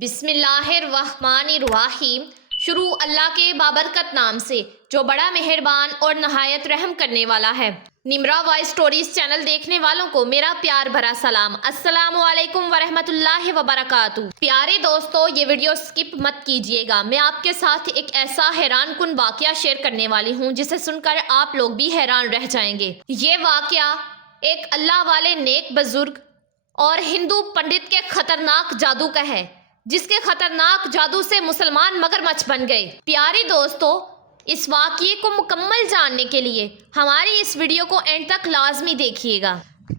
بسم اللہ الرحمن الرحیم۔ شروع اللہ کے بابرکت نام سے جو بڑا مہربان اور نہایت رحم کرنے والا ہے۔ نمرا وائس سٹوریز چینل دیکھنے والوں کو میرا پیار بھرا سلام۔ السلام علیکم ورحمۃ اللہ وبرکاتہ۔ پیارے دوستو، یہ ویڈیو سکپ مت کیجیے گا۔ میں آپ کے ساتھ ایک ایسا حیران کن واقعہ شیئر کرنے والی ہوں جسے سن کر آپ لوگ بھی حیران رہ جائیں گے۔ یہ واقعہ ایک اللہ والے نیک بزرگ اور ہندو پنڈت کے خطرناک جادو کا ہے، جس کے خطرناک جادو سے مسلمان مگرمچھ بن گئے۔ پیارے دوستو، اس واقعے کو مکمل جاننے کے لیے ہماری اس ویڈیو کو اینڈ تک لازمی دیکھیے گا۔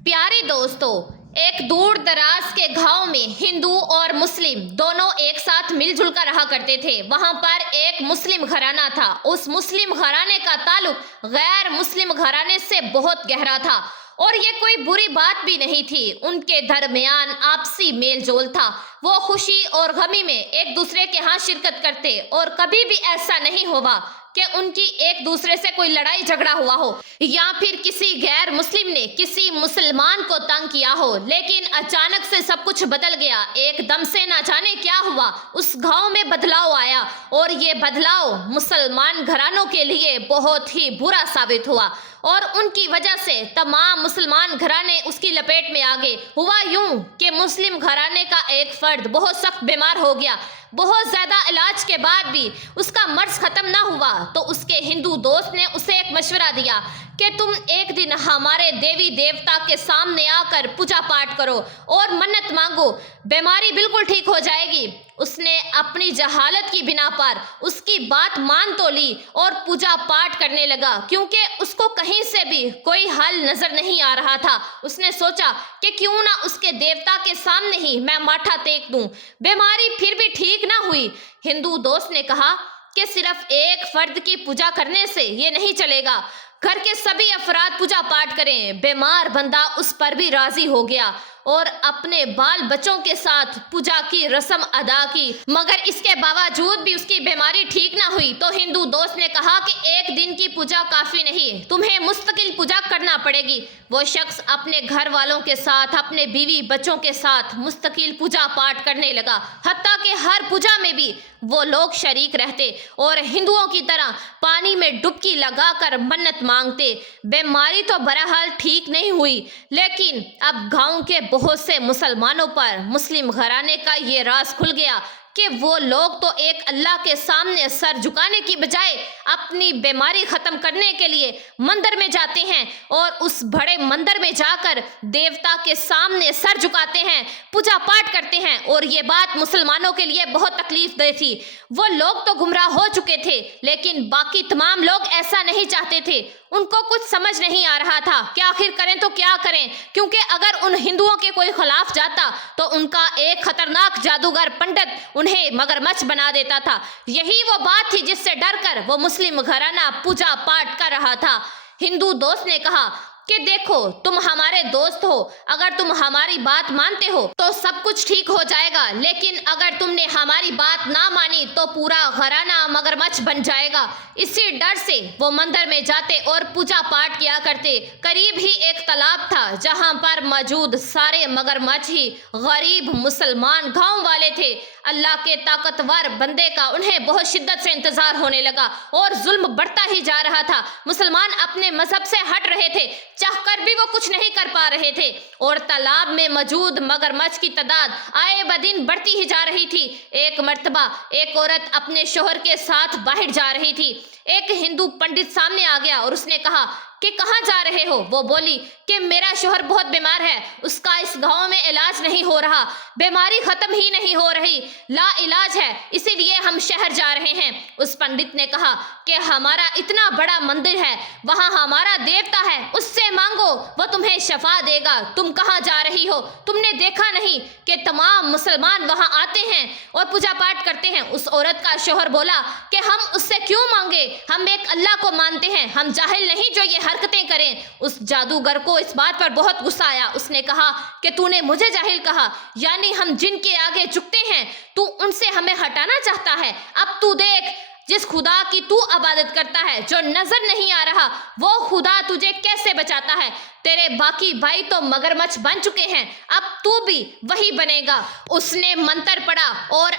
پیارے دوستو، ایک دور دراز کے گاؤں میں ہندو اور مسلم دونوں ایک ساتھ مل جل کر رہا کرتے تھے۔ وہاں پر ایک مسلم گھرانہ تھا۔ اس مسلم گھرانے کا تعلق غیر مسلم گھرانے سے بہت گہرا تھا، اور یہ کوئی بری بات بھی نہیں تھی۔ ان کے درمیان آپسی میل جول تھا۔ وہ خوشی اور غمی میں ایک دوسرے کے ہاں شرکت کرتے، اور کبھی بھی ایسا نہیں ہوا کہ ان کی ایک دوسرے سے کوئی لڑائی جھگڑا ہوا ہو یا پھر کسی غیر مسلم نے کسی مسلمان کو تنگ کیا ہو۔ لیکن اچانک سے سب کچھ بدل گیا۔ ایک دم سے نہ جانے کیا ہوا، اس گاؤں میں بدلاؤ آیا، اور یہ بدلاؤ مسلمان گھرانوں کے لیے بہت ہی برا ثابت ہوا، اور ان کی وجہ سے تمام مسلمان گھرانے اس کی لپیٹ میں آ گئے۔ ہوا یوں کہ مسلم گھرانے کا ایک فرد بہت سخت بیمار ہو گیا۔ بہت زیادہ علاج کے بعد بھی اس کا مرض ختم نہ ہوا، تو اس کے ہندو دوست نے اسے ایک مشورہ دیا کہ تم ایک دن ہمارے دیوی دیوتا کے سامنے آ کر پوجا پاٹ کرو اور منت مانگو، بیماری بالکل ٹھیک ہو جائے گی۔ اس نے اپنی جہالت کی بنا پر اس کی بات مان تو لی اور پوجا پاٹ کرنے لگا، کیونکہ اس کو کہیں سے بھی کوئی حل نظر نہیں آ رہا تھا۔ اس نے سوچا کہ کیوں نہ اس کے دیوتا کے سامنے ہی میں ماتھا ٹیک دوں، بیماری پھر بھی ٹھیک نہ ہوئی۔ ہندو دوست نے کہا کہ صرف ایک فرد کی پوجا کرنے سے یہ نہیں چلے گا، گھر کے سبھی افراد پوجا پاٹ کریں۔ بیمار بندہ اس پر بھی راضی ہو گیا اور اپنے بال بچوں کے ساتھ پوجا کی رسم ادا کی، مگر اس کے باوجود بھی اس کی بیماری ٹھیک نہ ہوئی۔ تو ہندو دوست نے کہا کہ ایک دن کی پوجا کافی نہیں، تمہیں مستقل پوجا کرنا پڑے گی۔ وہ شخص اپنے گھر والوں کے ساتھ، اپنے بیوی بچوں کے ساتھ مستقل پوجا پاٹ کرنے لگا، حتیٰ کہ ہر پوجا میں بھی وہ لوگ شریک رہتے اور ہندوؤں کی طرح پانی میں ڈبکی لگا کر منت مانگتے۔ بیماری تو بہرحال ٹھیک نہیں ہوئی، لیکن اب گاؤں کے بہت سے مسلمانوں پر مسلم گھرانے کا یہ راز کھل گیا کہ وہ لوگ تو ایک اللہ کے سامنے سر جھکانے کی بجائے اپنی بیماری ختم کرنے کے لیے مندر میں جاتے ہیں، اور اس بڑے مندر میں جا کر دیوتا کے سامنے سر جھکاتے ہیں، پوجا پاٹ کرتے ہیں۔ اور یہ بات مسلمانوں کے لیے بہت تکلیف دہ تھی۔ وہ لوگ تو گمراہ ہو چکے تھے، لیکن باقی تمام لوگ ایسا نہیں چاہتے تھے۔ ان کو کچھ سمجھ نہیں آ رہا تھا کہ آخر کریں تو کیا کریں، کیونکہ اگر ان ہندوؤں کے کوئی خلاف جاتا تو ان کا ایک خطرناک جادوگر پنڈت انہیں مگرمچھ بنا دیتا تھا۔ یہی وہ بات تھی جس سے ڈر کر وہ مسلم گھرانہ پوجا پاٹ کر رہا تھا۔ ہندو دوست نے کہا کہ دیکھو، تم ہمارے دوست ہو، اگر تم ہماری بات مانتے ہو تو سب کچھ ٹھیک ہو جائے گا، لیکن اگر تم نے ہماری بات نہ مانی تو پورا گھرانہ مگرمچھ بن جائے گا۔ اسی ڈر سے وہ مندر میں جاتے اور پوجا پاٹ کیا کرتے۔ قریب ہی ایک تالاب تھا جہاں پر موجود سارے مگرمچھ ہی غریب مسلمان گاؤں والے تھے۔ اللہ کے طاقتور بندے کا انہیں بہت شدت سے انتظار ہونے لگا، اور ظلم بڑھتا ہی جا رہا تھا۔ مسلمان اپنے مذہب سے ہٹ رہے تھے، چاہ کر بھی وہ کچھ نہیں کر پا رہے تھے، اور تالاب میں موجود مگرمچھ کی تعداد آئے بدن بڑھتی ہی جا رہی تھی۔ ایک مرتبہ ایک عورت اپنے شوہر کے ساتھ باہر جا رہی تھی۔ ایک ہندو پنڈت سامنے آ گیا اور اس نے کہا کہ کہاں جا رہے ہو؟ وہ بولی کہ میرا شوہر بہت بیمار ہے، اس کا اس گاؤں میں علاج نہیں ہو رہا، بیماری ختم ہی نہیں ہو رہی، لا علاج ہے، اسی لیے ہم شہر جا رہے ہیں۔ اس پنڈت نے کہا کہ ہمارا اتنا بڑا مندر ہے، وہاں ہمارا دیوتا ہے، اس سے مانگو، وہ تمہیں شفا دے گا۔ تم کہاں جا رہی ہو؟ تم نے دیکھا نہیں کہ تمام مسلمان وہاں آتے ہیں اور پوجا پاٹ کرتے ہیں؟ اس عورت کا شوہر بولا کہ ہم اس سے کیوں مانگے، ہم ایک اللہ کو مانتے ہیں، ہم جاہل نہیں جو یہ حرکتیں کریں۔ اس جادوگر کو اس بات پر بہت غصہ آیا۔ اس نے کہا کہ تو نے مجھے جاہل کہا، یعنی ہم جن کے آگے جھکتے ہیں تو ان سے ہمیں ہٹانا چاہتا ہے؟ اب تو دیکھ، جس خدا کی تو عبادت کرتا ہے جو نظر نہیں آ رہا، وہ خدا تجھے کیسے بچاتا ہے؟ تیرے باقی بھائی تو مگرمچھ بن چکے ہیں، اب تو بھی وہی بنے گا۔ اس نے منتر پڑھا اور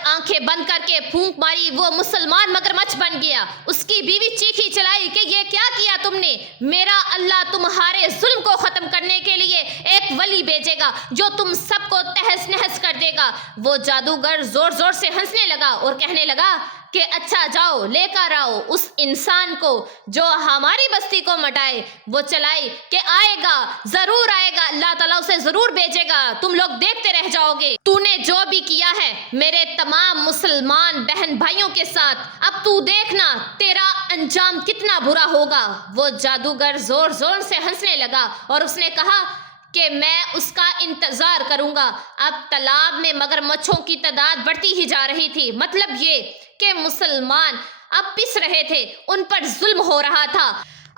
बंद करके फूंक मारी, वो मुसलमान मगरमच्छ बन गया। उसकी बीवी चीखी चिल्लाई कि ये क्या किया तुमने? मेरा अल्लाह तुम्हारे जुल्म को खत्म करने के लिए एक वली भेजेगा जो तुम सबको तहस नहस कर देगा। वो जादूगर जोर जोर से हंसने लगा और कहने लगा कि अच्छा जाओ लेकर आओ उस इंसान को जो हमारी बस्ती को मटाए। वो चलाई कि आएगा, जरूर आएगा, अल्लाह ताला उसे जरूर भेजेगा, तुम लोग देखते रह जाओगे। तूने जो भी किया है मेरे तमाम मुसलमान बहन भाइयों के साथ, अब तू देखना तेरा अंजाम कितना बुरा होगा। वो जादूगर जोर जोर से हंसने लगा और उसने कहा कि मैं उसका इंतजार करूंगा। अब तालाब में मगरमच्छों की तादाद बढ़ती ही जा रही थी। मतलब ये कि मुसलमान अब पिस रहे थे, उन पर जुल्म हो रहा था।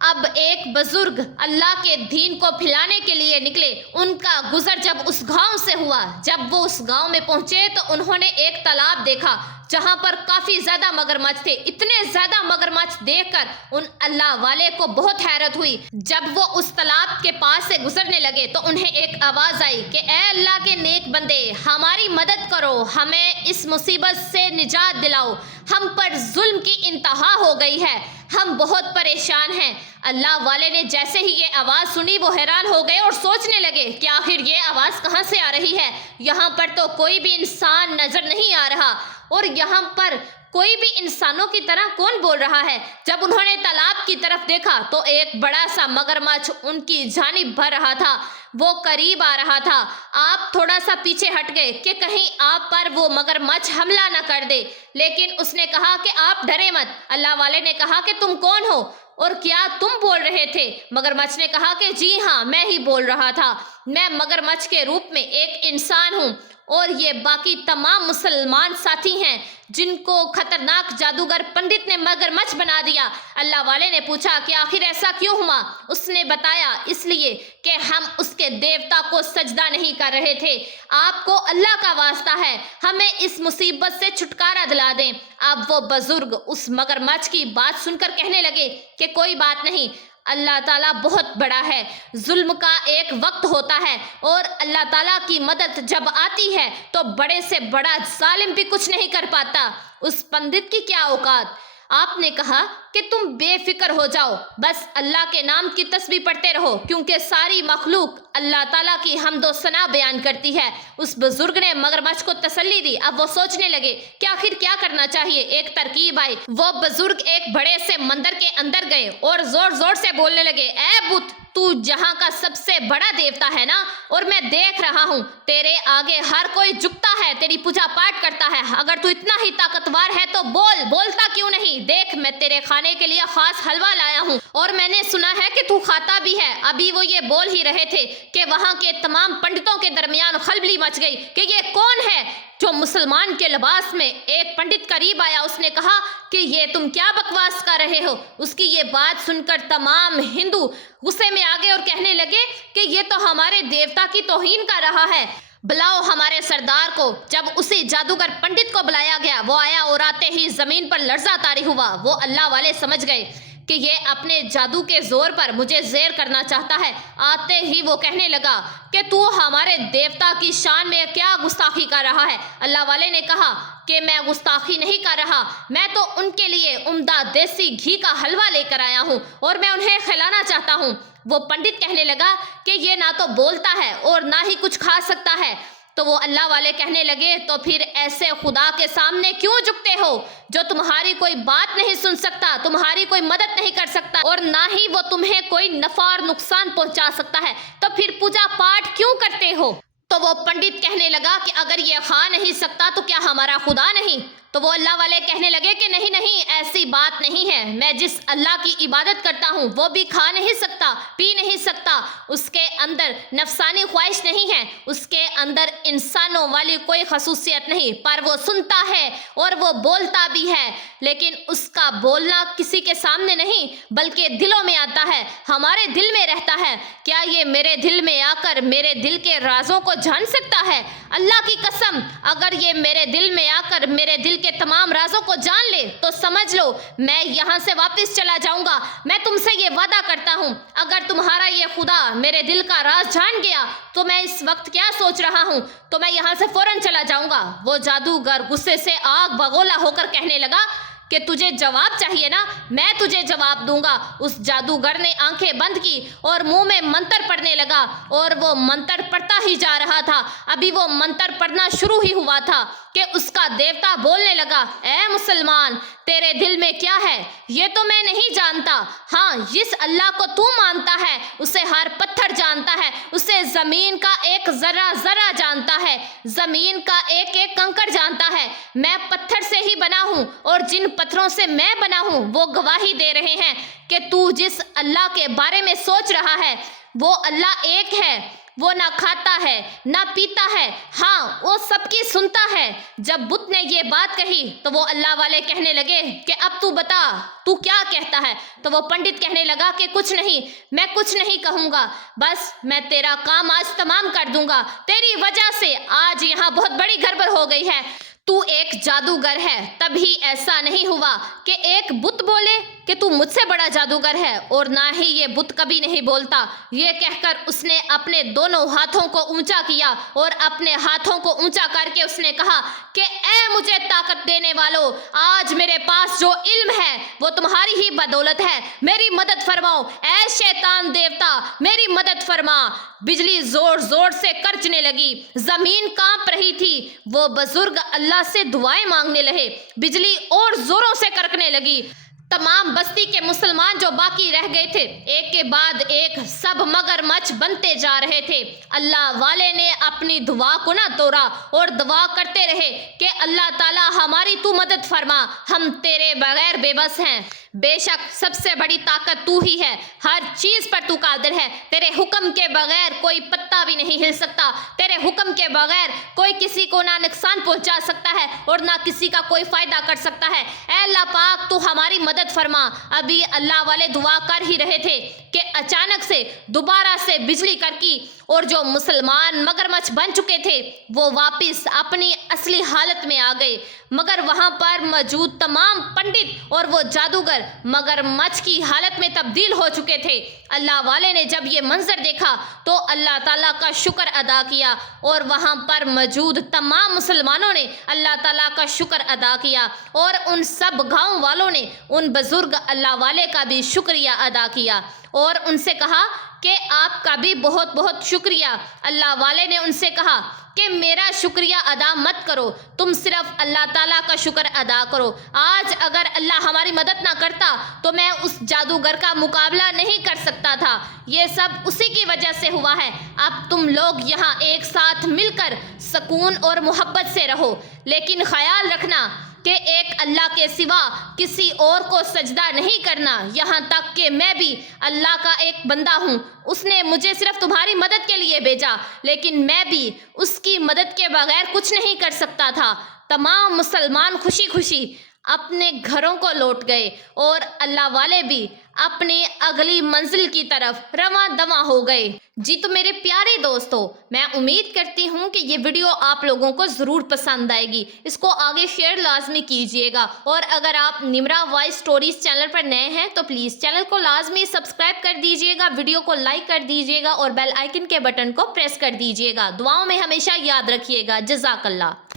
अब एक बुजुर्ग अल्लाह के दीन को फैलाने के लिए निकले। उनका गुजर जब उस गांव से हुआ, जब वो उस गांव में पहुंचे तो उन्होंने एक तालाब देखा जहां पर काफी ज्यादा मगरमच्छ थे। इतने ज्यादा मगरमच्छ देखकर उन अल्लाह वाले को बहुत हैरत हुई। जब वो उस तालाब के पास से गुजरने लगे तो उन्हें एक आवाज आई कि ए अल्लाह के नेक बंदे, हमारी मदद करो, हमें इस मुसीबत से निजात दिलाओ, हम पर जुल्म की इंतहा हो गई है, हम बहुत परेशान हैं। अल्लाह वाले ने जैसे ही ये आवाज़ सुनी वो हैरान हो गए और सोचने लगे कि आखिर ये आवाज़ कहाँ से आ रही है। यहाँ पर तो कोई भी इंसान नज़र नहीं आ रहा और यहाँ पर कोई भी इंसानों की तरह कौन बोल रहा है। जब उन्होंने तालाब की तरफ देखा तो एक बड़ा सा मगरमच्छ उनकी जानिब बढ़ रहा था। वो करीब आ रहा था। आप थोड़ा सा पीछे हट गए कि कहीं आप पर वो मगरमच्छ हमला न कर दे, लेकिन उसने कहा कि आप डरे मत। अल्लाह वाले ने कहा कि तुम कौन हो और क्या तुम बोल रहे थे? मगरमच्छ ने कहा कि जी हाँ, मैं ही बोल रहा था। मैं मगरमच्छ के रूप में एक इंसान हूँ और ये बाकी तमाम मुसलमान साथी हैं जिनको खतरनाक जादूगर पंडित ने मगरमच्छ बना दिया। अल्लाह वाले ने पूछा कि आखिर ऐसा क्यों हुआ? उसने बताया इसलिए कि हम उसके देवता को सजदा नहीं कर रहे थे। आपको अल्लाह का वास्ता है, हमें इस मुसीबत से छुटकारा दिला दें। अब वो बुजुर्ग उस मगरमच्छ की बात सुनकर कहने लगे कि कोई बात नहीं, अल्लाह ताला बहुत बड़ा है, जुल्म का एक वक्त होता है और अल्लाह ताला की मदद जब आती है तो बड़े से बड़ा जालिम भी कुछ नहीं कर पाता। उस पंडित की क्या औकात। आपने कहा कि तुम बेफिक्र हो जाओ, बस अल्लाह के नाम की तस्बीह पढ़ते रहो, क्योंकि सारी मखलूक अल्लाह ताला की हम्दो सना बयान करती है। उस बुजुर्ग ने मगरमच्छ को तसल्ली दी। अब वो सोचने लगे कि आखिर क्या करना चाहिए। एक तरकीब आई। वो बुजुर्ग एक बड़े से मंदिर के अंदर गए और जोर जोर से बोलने लगे, ए बुत, तू जहाँ का सबसे बड़ा देवता है ना, और मैं देख रहा हूँ तेरे आगे हर कोई झुकता है, तेरी पूजा पाठ करता है। अगर तू इतना ही ताकतवर है तो बोलता क्यों नहीं? देख, मैं तेरे खाने के लिए खास हलवा लाया हूँ और मैंने सुना है कि तू खाता भी है। अभी वो ये बोल ही रहे थे कि वहाँ के तमाम पंडितों के दरमियान खलबली मच गई कि ये कौन है जो मुसलमान के लिबास में। एक पंडित करीब आया, उसने कहा कि ये तुम क्या बकवास कर रहे हो। उसकी ये बात सुनकर तमाम हिंदू गुस्से में आ गए और कहने लगे कि ये तो हमारे देवता की तौहीन कर रहा है, बुलाओ हमारे सरदार को। जब उसी जादूगर पंडित को बुलाया गया, वो आया और आते ही जमीन पर लर्जा तारी हुआ। वो अल्लाह वाले समझ गए कि ये अपने जादू के जोर पर मुझे ज़ेर करना चाहता है। आते ही वो कहने लगा कि तू हमारे देवता की शान में क्या गुस्ताखी कर रहा है। अल्लाह वाले ने कहा कि मैं गुस्ताखी नहीं कर रहा, मैं तो उनके लिए उम्दा देसी घी का हलवा लेकर आया हूँ और मैं उन्हें खिलाना चाहता हूँ। वो पंडित कहने लगा कि ये ना तो बोलता है और ना ही कुछ खा सकता है। तो वो अल्लाह वाले कहने लगे, तो फिर ऐसे खुदा के सामने क्यों झुकते हो जो तुम्हारी कोई बात नहीं सुन सकता, तुम्हारी कोई मदद नहीं कर सकता और ना ही वो तुम्हें कोई नफा और नुकसान पहुंचा सकता है, तो फिर पूजा पाठ क्यों करते हो? तो वो पंडित कहने लगा कि अगर ये खा नहीं सकता तो क्या हमारा खुदा नहीं? तो वो अल्लाह वाले कहने लगे कि नहीं नहीं, ऐसी बात नहीं है। मैं जिस अल्लाह की इबादत करता हूँ वो भी खा नहीं सकता, पी नहीं सकता, उसके अंदर नफसानी ख्वाहिश नहीं है, उसके अंदर इंसानों वाली कोई खसूसियत नहीं, पर वो सुनता है और वो बोलता भी है, लेकिन उसका बोलना किसी के सामने नहीं बल्कि दिलों में आता है, हमारे दिल में रहता है। क्या ये मेरे दिल में आकर मेरे दिल के राजों को जान सकता है? अल्लाह की कसम, अगर ये मेरे दिल में आकर मेरे दिल के तमाम राजों को जान ले तो समझ लो मैं यहाँ से वापस चला जाऊंगा। मैं तुमसे ये वादा करता हूँ, अगर तुम्हारा ये खुदा मेरे दिल का राज जान गया तो मैं इस वक्त क्या सोच रहा हूँ, तो मैं यहाँ से फौरन चला जाऊंगा। वो जादूगर गुस्से से आग बगोला होकर कहने लगा कि तुझे जवाब चाहिए ना, मैं तुझे जवाब दूंगा। उस जादूगर ने आंखें बंद की और मुंह में मंत्र पढ़ने लगा और वो मंत्र पढ़ता ही जा रहा था। अभी वो मंत्र पढ़ना शुरू ही हुआ था कि उसका देवता बोलने लगा, ऐ मुसलमान, तेरे दिल में क्या है ये तो मैं नहीं जानता। हाँ, जिस अल्लाह को तू मानता है उसे हर पत्थर जानता है, उसे जमीन का एक जरा जरा जानता है, जमीन का एक एक कंकड़ जानता है। मैं पत्थर से ही बना हूँ और जिन पत्थरों से मैं बना हूँ वो गवाही दे रहे हैं कि तू जिस अल्लाह के बारे में सोच रहा है वो अल्लाह एक है। वो ना खाता है ना पीता है, हाँ वो सबकी सुनता है। जब बुत ने ये बात कही तो वो अल्लाह वाले कहने लगे कि अब तू बता तू क्या कहता है। तो वो पंडित कहने लगा कि कुछ नहीं, मैं कुछ नहीं कहूँगा, बस मैं तेरा काम आज तमाम कर दूंगा। तेरी वजह से आज यहाँ बहुत बड़ी गड़बड़ हो गई है। तू एक जादूगर है, तभी ऐसा नहीं हुआ कि एक बुत बोले कि तू मुझसे बड़ा जादूगर है, और ना ही ये बुत कभी नहीं बोलता। ये कहकर उसने अपने दोनों हाथों को ऊंचा किया और अपने हाथों को ऊंचा करके उसने कहा कि ऐ मुझे ताकत देने वालों, आज मेरे पास जो इल्म है वो तुम्हारी ही बदौलत है, मेरी मदद फरमाओ। ऐ शैतान देवता, मेरी मदद फरमा। बिजली जोर जोर से गरजने लगी, जमीन कांप रही थी। वो बुजुर्ग अल्लाह से दुआएं मांगने लगे, बिजली और जोरों से कड़कने लगी। तमाम बस्ती के मुसलमान जो बाकी रह गए थे एक के बाद एक सब मगरमच्छ बनते जा रहे थे। अल्लाह वाले ने अपनी दुआ को ना तोड़ा और दुआ करते रहे कि अल्लाह ताला हमारी तू मदद फरमा, हम तेरे बगैर बेबस हैं। बेशक सबसे बड़ी ताकत तू ही है, हर चीज पर तू कादिर है। तेरे हुक्म के बगैर कोई पत्ता भी नहीं हिल सकता, तेरे हुक्म के बगैर कोई किसी को ना नुकसान पहुंचा सकता है और ना किसी का कोई फायदा कर सकता है। ऐ अल्लाह पाक तू हमारी मदद फरमा। अभी अल्लाह वाले दुआ कर ही रहे थे कि अचानक से दोबारा से बिजली कड़की और जो मुसलमान मगरमच्छ बन चुके थे वो वापस अपनी असली हालत में आ गए। मगर वहां पर मौजूद तमाम पंडित और वो जादूगर मगरमच्छ की हालत में तब्दील हो चुके थे। अल्लाह वाले ने जब ये मंजर देखा तो अल्लाह ताला का शुक्र अदा किया और वहां पर मौजूद तमाम मुसलमानों ने अल्लाह ताला का शुक्र अदा किया और उन सब गांव वालों ने उन बुजुर्ग अल्लाह वाले का भी शुक्रिया अदा किया और उनसे कहा कि आपका भी बहुत बहुत शुक्रिया। अल्लाह वाले ने उनसे कहा कि मेरा शुक्रिया अदा मत करो, तुम सिर्फ अल्लाह ताला का शुक्र अदा करो। आज अगर अल्लाह हमारी मदद ना करता तो मैं उस जादूगर का मुकाबला नहीं कर सकता था। ये सब उसी की वजह से हुआ है। अब तुम लोग यहाँ एक साथ मिलकर सुकून और मोहब्बत से रहो, लेकिन ख्याल रखना कि एक अल्लाह के सिवा किसी और को सजदा नहीं करना। यहाँ तक कि मैं भी अल्लाह का एक बंदा हूँ, उसने मुझे सिर्फ तुम्हारी मदद के लिए भेजा, लेकिन मैं भी उसकी मदद के बगैर कुछ नहीं कर सकता था। तमाम मुसलमान खुशी खुशी अपने घरों को लौट गए और अल्लाह वाले भी अपनी अगली मंजिल की तरफ रवां दवां हो गए। जी तो मेरे प्यारे दोस्तों, मैं उम्मीद करती हूँ कि ये वीडियो आप लोगों को ज़रूर पसंद आएगी। इसको आगे शेयर लाजमी कीजिएगा और अगर आप निम्रा वॉइस स्टोरीज चैनल पर नए हैं तो प्लीज़ चैनल को लाजमी सब्सक्राइब कर दीजिएगा, वीडियो को लाइक कर दीजिएगा और बेल आइकन के बटन को प्रेस कर दीजिएगा। दुआओं में हमेशा याद रखिएगा। जज़ाकल्लाह।